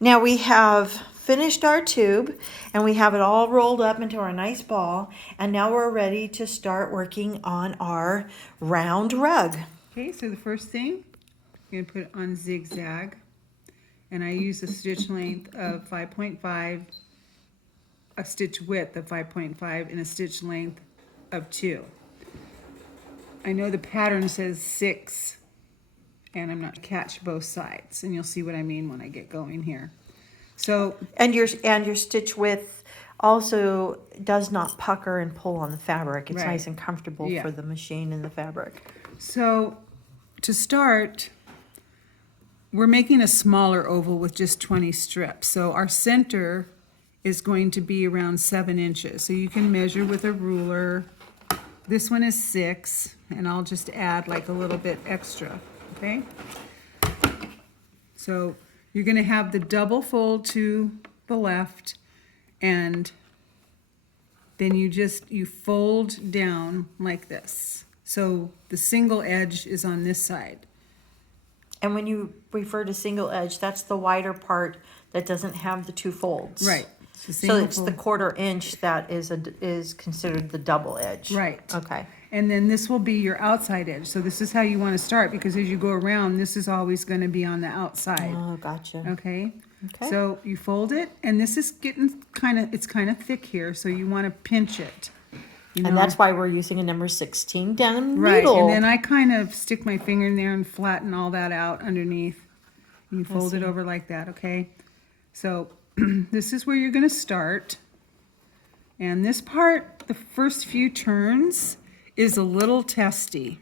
Now we have finished our tube and we have it all rolled up into our nice ball, and now we're ready to start working on our round rug. Okay, so the first thing, I'm going to put it on zigzag, and I use a stitch length of 5.5, a stitch width of 5.5, and a stitch length of 2. I know the pattern says 6, and I'm not to catch both sides, and you'll see what I mean when I get going here. So, And your stitch width also does not pucker and pull on the fabric. It's Right. nice and comfortable Yeah. for the machine and the fabric. so to start, we're making a smaller oval with just 20 strips. So our center is going to be around 7 inches. So you can measure with a ruler. This one is 6, and I'll just add like a little bit extra, okay? So you're gonna have the double fold to the left, and then you fold down like this. So the single edge is on this side. And when you refer to single edge, that's the wider part that doesn't have the two folds. Right. So it's the 1/4 inch that is considered the double edge. Right. Okay. And then this will be your outside edge. So this is how you want to start, because as you go around, this is always going to be on the outside. Oh, gotcha. Okay? Okay. So you fold it, and this is getting it's kind of thick here, so you want to pinch it. You And that's why we're using a number 16 denim right. needle. And then I kind of stick my finger in there and flatten all that out underneath. You fold it over like that, okay? So this is where you're going to start. And this part, the first few turns, is a little testy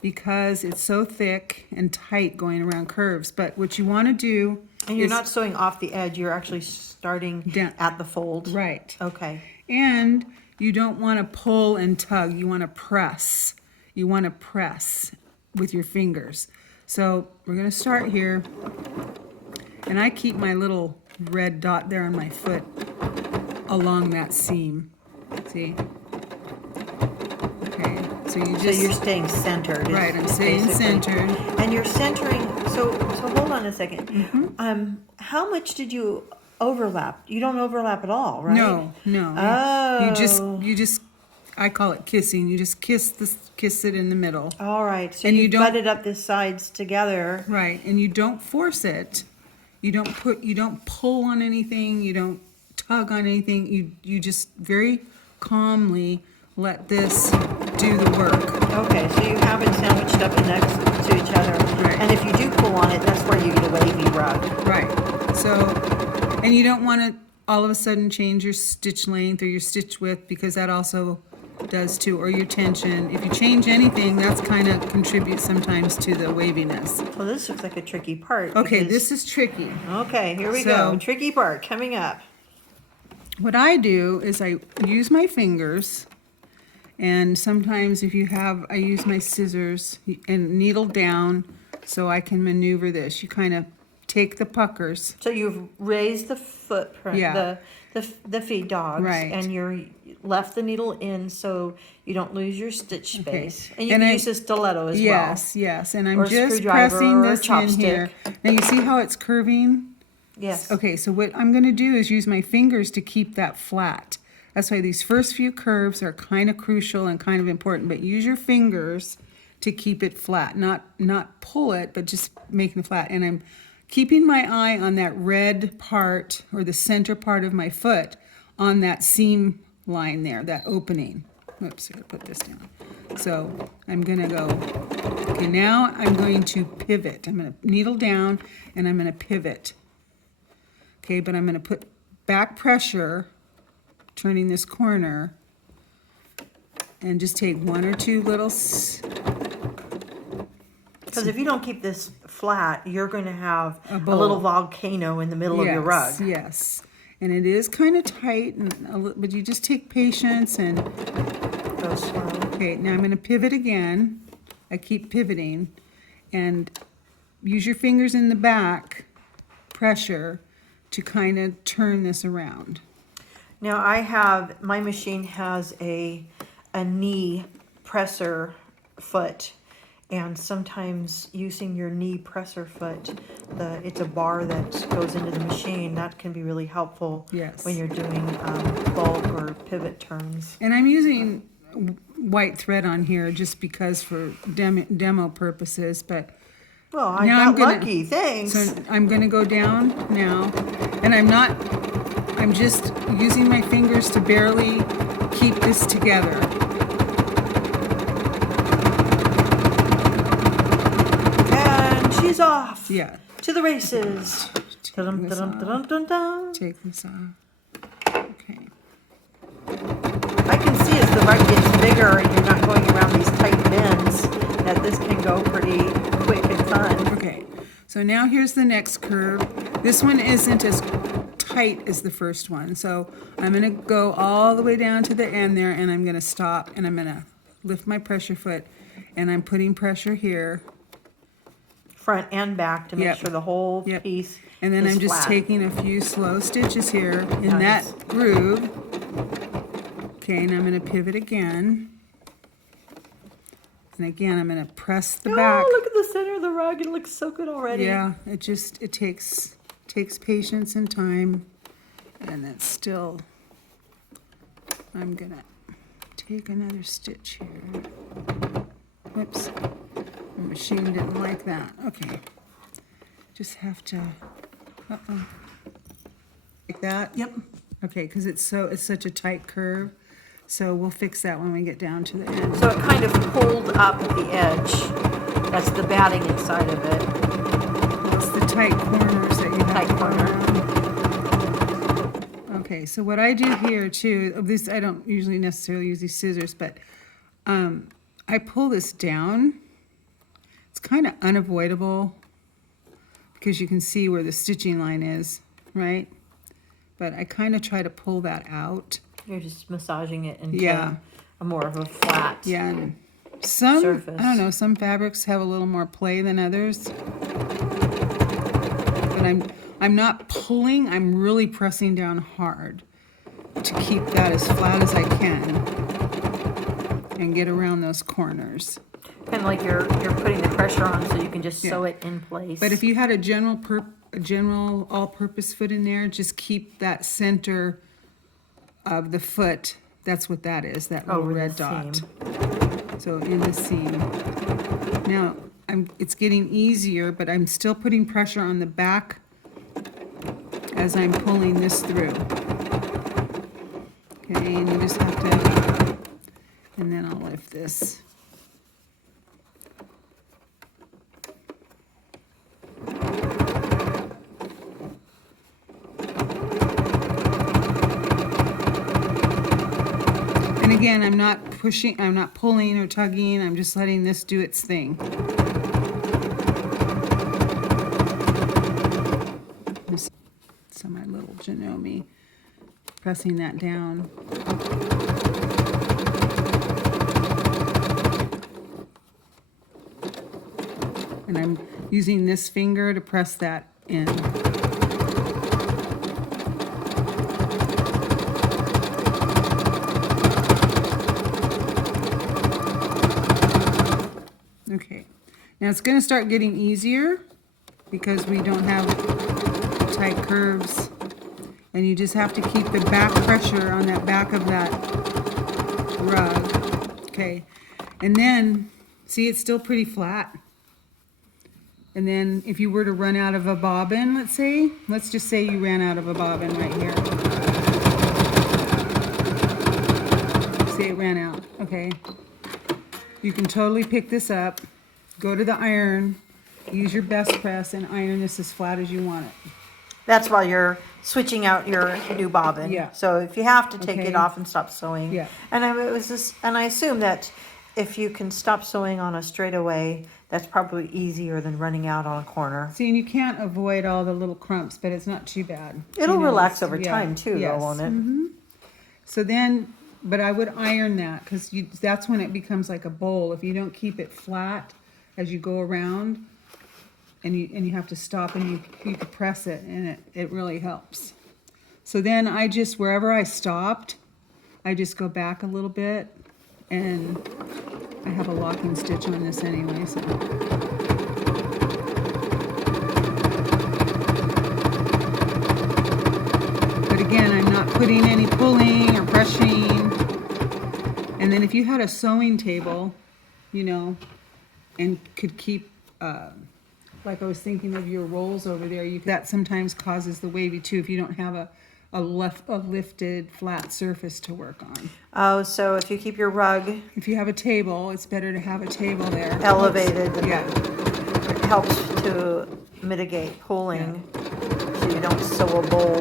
because it's so thick and tight going around curves. But what you want to do And you're is, not sewing off the edge, you're actually starting Down. at the fold. right. Okay. And you don't want to pull and tug. You want to press. You want to press with your fingers. So we're going to start here. And I keep my little red dot there on my foot along that seam. See? Okay. So you So just... you're staying centered. is right, I'm staying basically- centered. And you're centering, so hold on a second. Mm-hmm. How much did you overlap? You don't overlap at all, right? No. Oh. You just, I call it kissing. You just kiss it in the middle. All right, so And you you don't- butted up the sides together. Right, and you don't force it. You don't pull on anything. You don't tug on anything. You just very calmly let this do the work. Okay, so you have it sandwiched up next to each other. Right. And if you do pull on it, that's where you get a wavy rug. Right. So, and you don't want to all of a sudden change your stitch length or your stitch width, because that also does too, or your tension. If you change anything, that's kind of contributes sometimes to the waviness. Well, this looks like a tricky part. Okay, because- this is tricky. Okay, here we So- go. Tricky part coming up. What I do is I use my fingers, and sometimes if you have, I use my scissors and needle down so I can maneuver this. You kind of take the puckers. So you've raised the footprint, Yeah. the feed dogs, Right. and you're left the needle in so you don't lose your stitch space. And you And can I- use a stiletto as Yes, and I'm Or a just screwdriver pressing or a this in here. Now you see how it's curving? well. Yes. Okay, so what I'm going to do is use my fingers to keep that flat. That's why these first few curves are kind of crucial and kind of important, but use your fingers to keep it flat. Not pull it, but just making it flat. And I'm keeping my eye on that red part, or the center part of my foot, on that seam line there, that opening. Oops, I gotta put this down. So I'm gonna go, okay, now I'm going to pivot. I'm gonna needle down and I'm gonna pivot. Okay, but I'm gonna put back pressure, turning this corner, and just take one or two little, Because if you don't keep this flat, you're going to have a bowl. little volcano in the middle of your rug. Yes, and it is kind of tight, but you just take patience and, Go slow. okay, now I'm gonna pivot again. I keep pivoting, and use your fingers in the back, pressure, to kind of turn this around. Now my machine has a knee presser foot, And sometimes using your knee presser foot, it's a bar that goes into the machine. That can be really helpful Yes. when you're doing bulk or pivot turns. And I'm using white thread on here just because for demo purposes, but Well, I now got lucky. Thanks. So I'm going to go down now, and I'm just using my fingers to barely keep this together. And she's off. Yeah. To the races. Dun, This dun, off. dun, dun, dun. Take this off. Okay. I can see as the rug gets bigger and you're not going around these tight bends that this can go pretty quick and fun. Okay. So now here's the next curve. This one isn't as tight as the first one. So I'm going to go all the way down to the end there, and I'm going to stop, and I'm going to lift my pressure foot, and I'm putting pressure here. Front and back to make Yep. sure the whole Yep. piece And then is I'm just flat. taking a few slow stitches here in Nice. that groove. Okay, and I'm going to pivot again. And again, I'm going to press the back. Oh, look at the center of the rug. It looks so good already. Yeah, it takes patience and time. And it's still, I'm going to take another stitch here. Whoops. The machine didn't like that. Okay. Just have to, like that. Yep. Okay, because it's such a tight curve. So we'll fix that when we get down to the end. So it kind of pulled up at the edge. That's the batting inside of it. It's the tight corners that you have Tight to go corner. around. Okay, so what I do here too, this I don't usually necessarily use these scissors, but I pull this down. It's kind of unavoidable because you can see where the stitching line is, right? But I kind of try to pull that out. You're just massaging it into Yeah. a more of a flat. Yeah, and some, Surface. I don't know, some fabrics have a little more play than others. But I'm not pulling, I'm really pressing down hard to keep that as flat as I can and get around those corners. Kind of like you're putting the pressure on so you can just sew it in place. But if you had a general all-purpose foot in there, just keep that center of the foot. That's what that is, that little Over the red dot. seam. So in the seam. Now it's getting easier, but I'm still putting pressure on the back as I'm pulling this through. Okay, and you just have to, and then I'll lift this. And again, I'm not pushing, I'm not pulling or tugging, I'm just letting this do its thing. So my little Janome, pressing that down. And I'm using this finger to press that in. Okay, now it's going to start getting easier because we don't have tight curves, and you just have to keep the back pressure on that back of that rug. Okay, and then see, it's still pretty flat. And then if you were to run out of a bobbin, let's just say you ran out of a bobbin right here. Say it ran out, okay. You can totally pick this up, go to the iron, use your best press, and iron this as flat as you want it. That's while you're switching out your new bobbin. Yeah. So if you have to take Okay. it off and stop sewing. Yeah. And I assume that if you can stop sewing on a straightaway, that's probably easier than running out on a corner. See, and you can't avoid all the little crumps, but it's not too bad. It'll You know, relax it's- over yeah, time too, yes. though, won't it? So then, but I would iron that because that's when it becomes like a bowl. If you don't keep it flat as you go around, and you have to stop and you press it, and it really helps. So then I just, wherever I stopped, I just go back a little bit, and I have a locking stitch on this anyway, so. But again, I'm not putting any pulling or brushing. And then if you had a sewing table, you know, and could keep, like I was thinking of your rolls over there, that sometimes causes the wavy too if you don't have a lifted flat surface to work on. Oh, so if you keep your rug If you have a table, it's better to have a table there. elevated, Yeah. it helps to mitigate pulling, so you don't sew a bowl.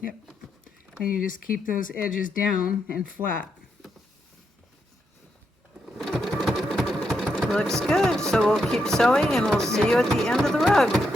Yep. And you just keep those edges down and flat. Looks good. So we'll keep sewing and we'll see you at the end of the rug.